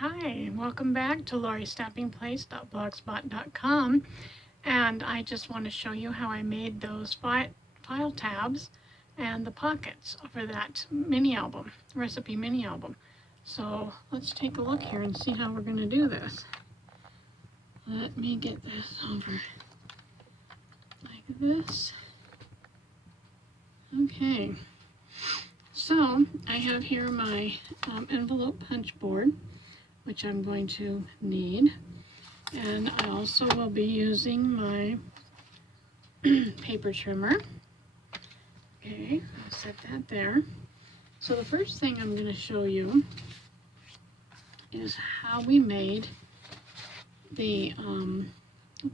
Hi, welcome back to lauriestampingplace.blogspot.com, and I just want to show you how I made those file tabs and the pockets for that mini album, recipe mini album. So let's take a look here and see how we're going to do this. Let me get this over like this. Okay, so I have here my envelope punch board, which I'm going to need. And I also will be using my paper trimmer. Okay, I'll set that there. So the first thing I'm going to show you is how we made the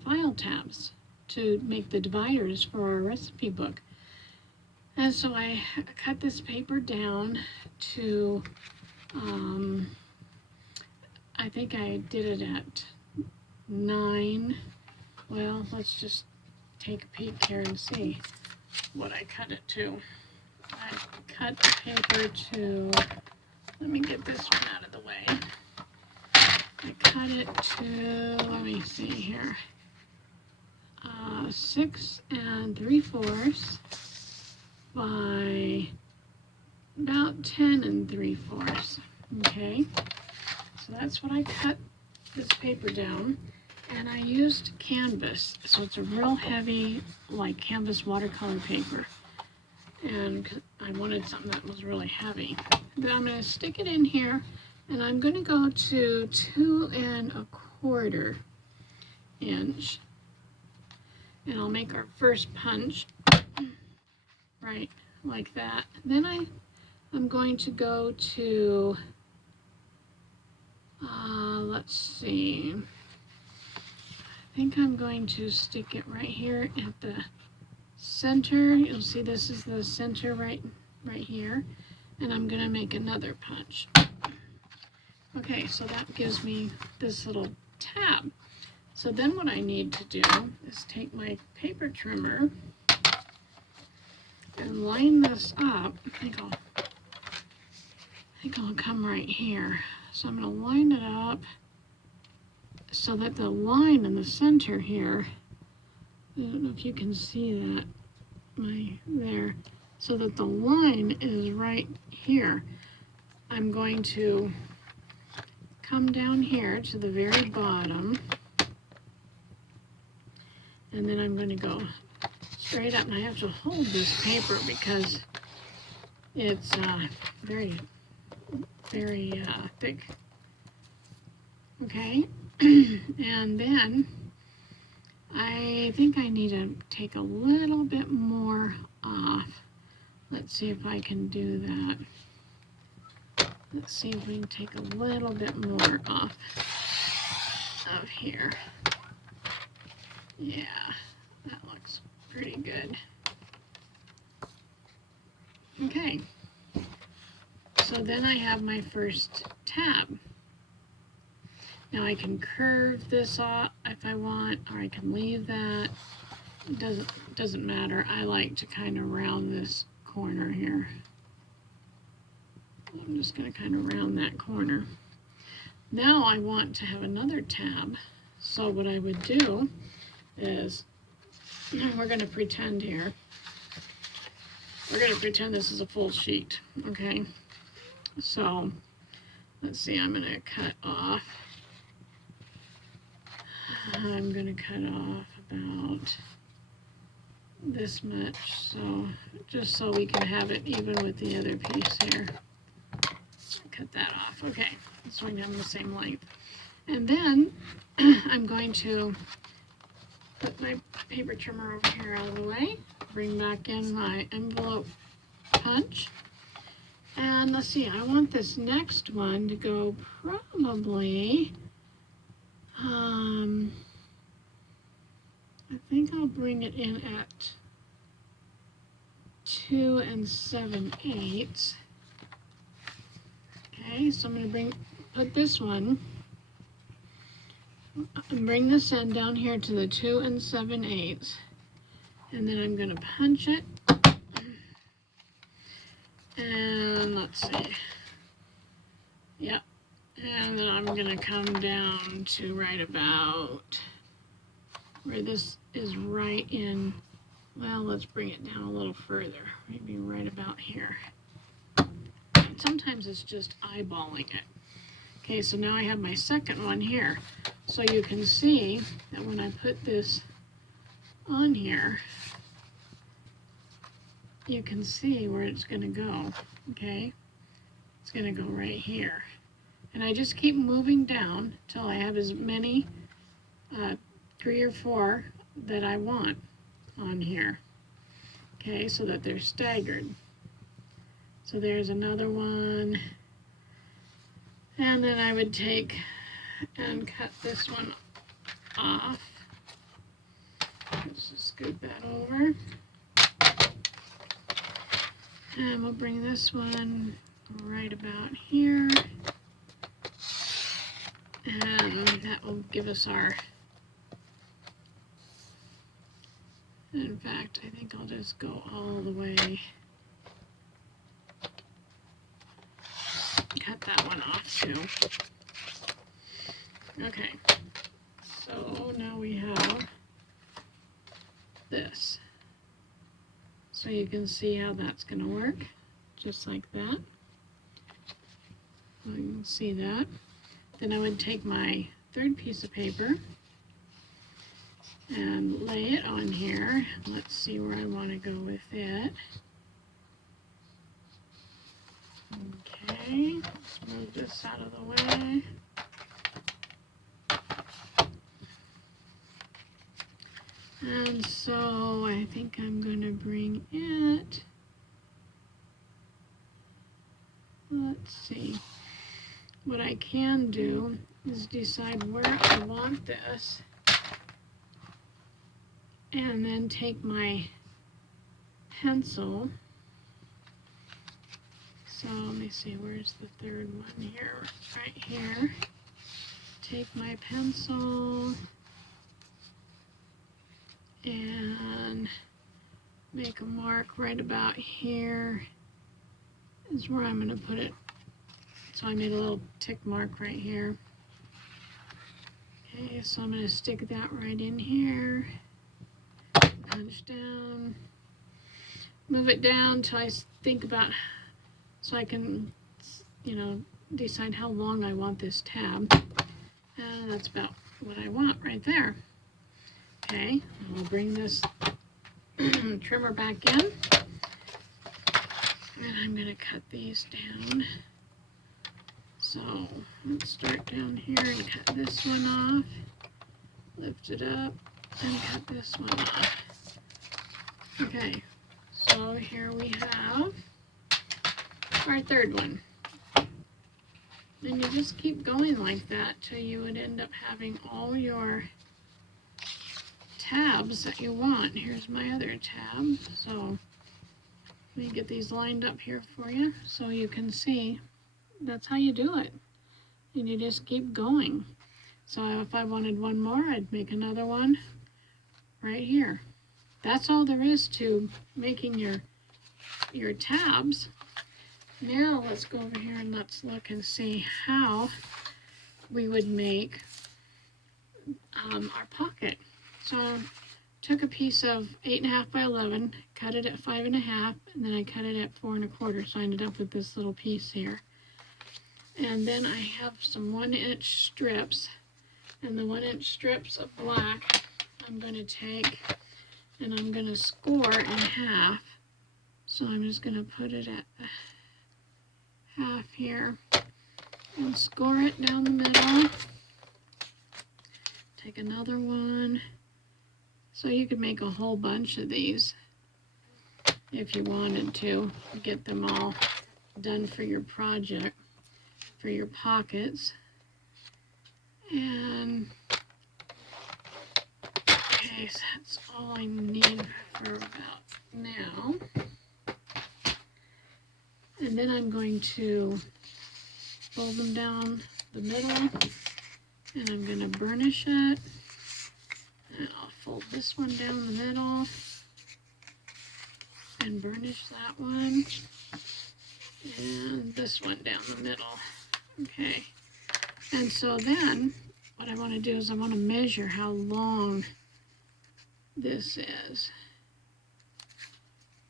file tabs to make the dividers for our recipe book. And so I cut this paper down to, I think I did it at 9. Well, let's just take a peek here and see what I cut it to. I cut the paper to, let me get this one out of the way. I cut it to, let me see here, 6 3/4 by about 10 3/4. Okay, so that's what I cut this paper down. And I used canvas, so it's a real heavy, like canvas watercolor paper. And I wanted something that was really heavy. Then I'm going to stick it in here, and I'm going to go to 2 1/4 inch. And I'll make our first punch, right, like that. Then I'm going to go to, let's see, I think I'm going to stick it right here at the center. You'll see this is the center right here, and I'm going to make another punch. Okay, so that gives me this little tab. So then what I need to do is take my paper trimmer and line this up. I think I'll come right here. So I'm going to line it up so that the line in the center here, I don't know if you can see that, there, so that the line is right here. I'm going to come down here to the very bottom, and then I'm going to go straight up, and I have to hold this paper because it's very thick. Okay, and then I think I need to take a little bit more off. Let's see if I can do that. Let's see if we can take a little bit more off of here. Yeah, that looks pretty good. Okay, so then I have my first tab. Now I can curve this off if I want, or I can leave that. It doesn't matter. I like to kind of round this corner here. I'm just going to kind of round that corner. Now I want to have another tab. So what I would do is, we're going to pretend here. We're going to pretend this is a full sheet, okay? So let's see, I'm going to cut off. I'm going to cut off about this much, so just so we can have it even with the other piece here. Cut that off. Okay, so we can have the same length. And then I'm going to put my paper trimmer over here out of the way, bring back in my envelope punch, and let's see, I want this next one to go probably, I think I'll bring it in at 2 7/8. Okay, so I'm going to put this one and bring this end down here to the 2 7/8, and then I'm going to punch it. And let's see. Yep, And then I'm gonna come down to right about where this is right in, well, let's bring it down a little further, maybe right about here. Sometimes it's just eyeballing it. Okay, so now I have my second one here. So you can see that when I put this on here, you can see where it's gonna go, okay? It's gonna go right here. And I just keep moving down till I have as many, 3 or 4 that I want on here. Okay, so that they're staggered. So there's another one. And then I would take and cut this one off. Let's just scoot that over. And we'll bring this one right about here. And that will give us our, in fact, I think I'll just go all the way. Cut that one off too. Okay, so now we have this. So you can see how that's going to work, just like that. You can see that. Then I would take my third piece of paper and lay it on here. Let's see where I want to go with it. Okay, let's move this out of the way. And so I think I'm going to bring it, let's see, what I can do is decide where I want this and then take my pencil. So let me see, where's the third one here? Right here. Take my pencil and make a mark right about here is where I'm going to put it. So I made a little tick mark right here. Okay, so I'm going to stick that right in here. Punch down. Move it down till I think about, so I can, you know, decide how long I want this tab. And that's about what I want right there. Okay, I'll bring this trimmer back in. And I'm going to cut these down. So let's start down here and cut this one off. Lift it up and cut this one off. Okay, so here we have our third one. And you just keep going like that till you would end up having all your tabs that you want. Here's my other tab. So let me get these lined up here for you so you can see. That's how you do it. And you just keep going. So if I wanted one more, I'd make another one right here. That's all there is to making your tabs. Now let's go over here and let's look and see how we would make our pocket. So I took a piece of 8.5 by 11, cut it at 5.5, and then I cut it at 4 1/4. So I ended up with this little piece here. And then I have some 1-inch strips, and the 1-inch strips of black I'm going to take and I'm going to score in half. So I'm just going to put it at half here and score it down the middle. Take another one. So you could make a whole bunch of these if you wanted to get them all done for your project, for your pockets. And okay, so that's all I need for about now. And then I'm going to fold them down the middle, and I'm going to burnish it. And I'll fold this one down the middle and burnish that one, and this one down the middle. Okay, And so then what I want to do is I want to measure how long this is.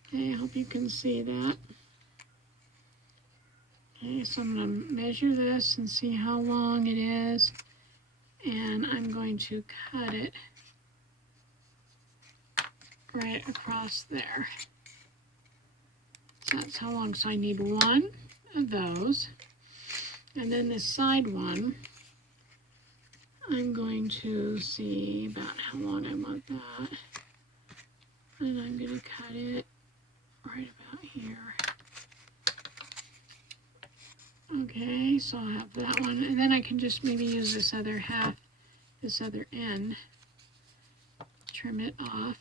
Okay, I hope you can see that. Okay, so I'm going to measure this and see how long it is. And I'm going to cut it right across there. So that's how long. So I need one of those. And then this side one, I'm going to see about how long I want that. And I'm going to cut it right about here. Okay, so I'll have that one. And then I can just maybe use this other half, this other end, trim it off.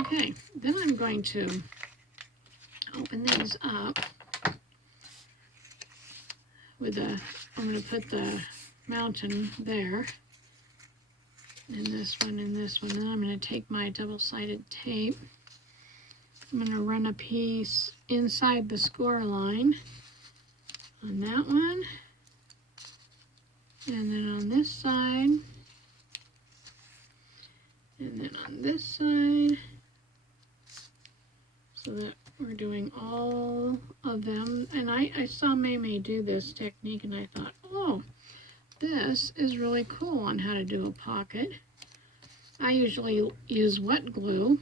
Okay, then I'm going to open these up with I'm going to put the mountain there, and this one, and this one. Then I'm going to take my double-sided tape. I'm going to run a piece inside the score line on that one, and then on this side, and then on this side, so that we're doing all of them. And I saw May do this technique, and I thought, oh, this is really cool on how to do a pocket. I usually use wet glue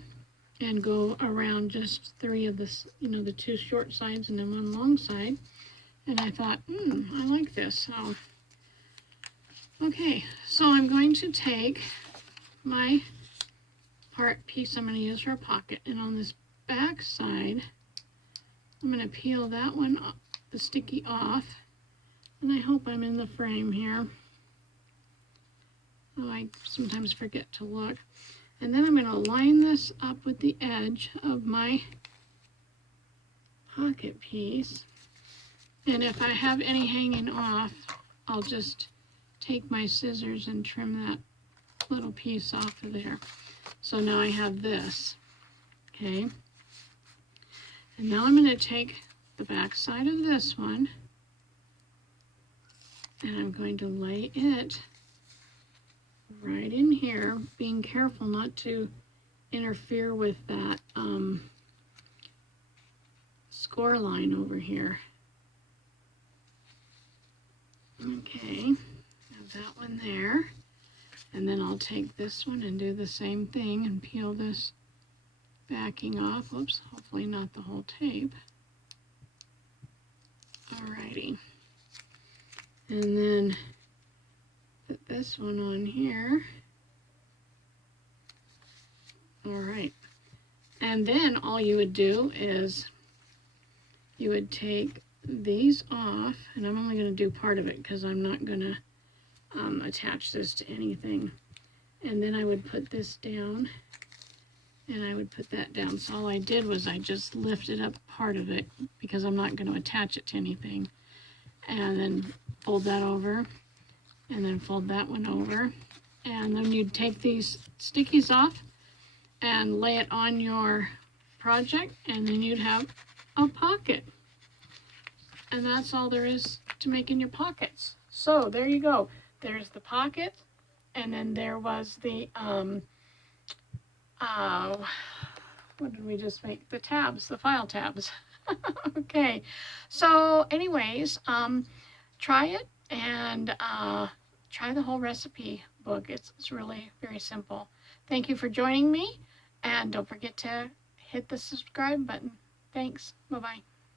and go around just 3 of the, the 2 short sides and then 1 long side. And I thought, I like this. So, okay, so I'm going to take my part piece I'm going to use for a pocket, and on this back side, I'm going to peel that one up, the sticky off, and I hope I'm in the frame here. Oh, I sometimes forget to look. And then I'm going to line this up with the edge of my pocket piece. And if I have any hanging off, I'll just take my scissors and trim that little piece off of there. So now I have this, okay? And now I'm going to take the back side of this one, and I'm going to lay it right in here, being careful not to interfere with that score line over here. Okay, have that one there. And then I'll take this one and do the same thing and peel this backing off. Oops, hopefully not the whole tape. Alrighty. And then put this one on here. Alright. And then all you would do is you would take these off, and I'm only going to do part of it because I'm not going to attach this to anything. And then I would put this down, and I would put that down. So all I did was I just lifted up part of it because I'm not going to attach it to anything. And then fold that over, and then fold that one over. And then you'd take these stickies off and lay it on your project, and then you'd have a pocket. And that's all there is to making your pockets. So there you go. There's the pocket, and then there was the, what did we just make? The tabs, the file tabs. Okay, so anyways, try it and try the whole recipe book. It's really very simple. Thank you for joining me, and don't forget to hit the subscribe button. Thanks. Bye-bye.